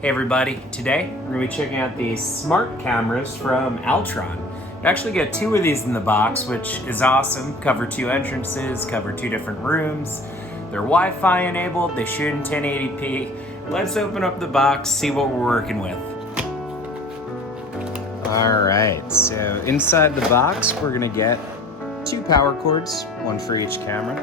Hey everybody, today we're going to be checking out these smart cameras from Owltron. You actually get two of these in the box, which is awesome. Cover two entrances, cover two different rooms. They're Wi-Fi enabled, they shoot in 1080p. Let's open up the box, see what we're working with. Alright, so inside the box we're going to get two power cords, one for each camera.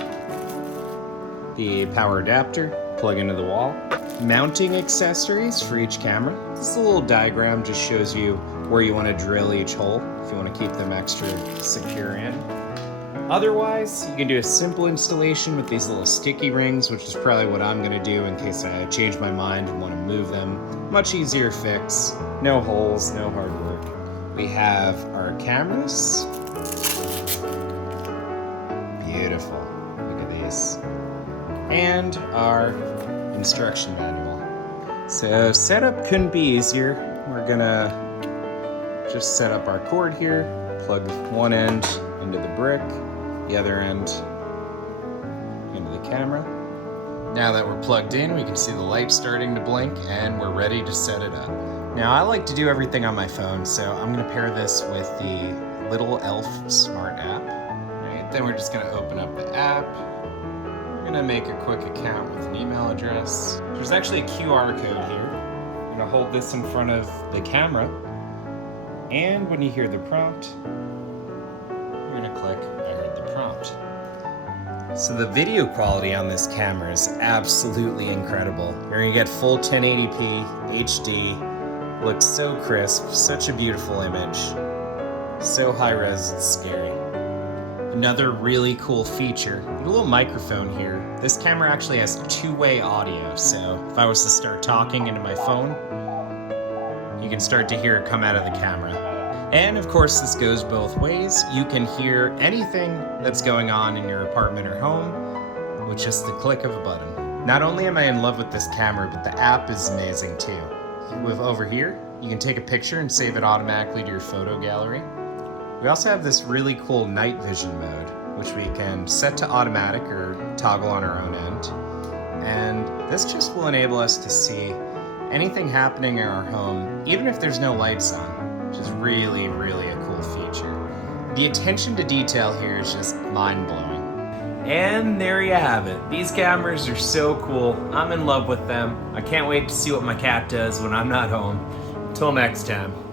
The power adapter, plug into the wall. Mounting accessories for each camera. This little diagram just shows you where you want to drill each hole if you want to keep them extra secure in. Otherwise, you can do a simple installation with these little sticky rings, which is probably what I'm going to do in case I change my mind and want to move them. Much easier fix. No holes, no hard work. We have our cameras. Beautiful. Look at these. And our instruction manual. So setup couldn't be easier. We're gonna just set up our cord here, plug one end into the brick, the other end into the camera. Now that we're plugged in, we can see the light starting to blink and we're ready to set it up. Now I like to do everything on my phone, so I'm gonna pair this with the Little Elf Smart app. Right, then we're just gonna open up the app. I'm gonna make a quick account with an email address. There's actually a QR code here. I'm gonna hold this in front of the camera, and when you hear the prompt, you're gonna click I heard the prompt. So the video quality on this camera is absolutely incredible. You're gonna get full 1080p HD, looks so crisp, such a beautiful image. So high res, it's scary. Another really cool feature, a little microphone here. This camera actually has two-way audio, so if I was to start talking into my phone, you can start to hear it come out of the camera. And of course, this goes both ways. You can hear anything that's going on in your apartment or home with just the click of a button. Not only am I in love with this camera, but the app is amazing too. With over here, you can take a picture and save it automatically to your photo gallery. We also have this really cool night vision mode, which we can set to automatic or toggle on our own end. And this just will enable us to see anything happening in our home, even if there's no lights on, which is really, really a cool feature. The attention to detail here is just mind-blowing. And there you have it. These cameras are so cool. I'm in love with them. I can't wait to see what my cat does when I'm not home. Till next time.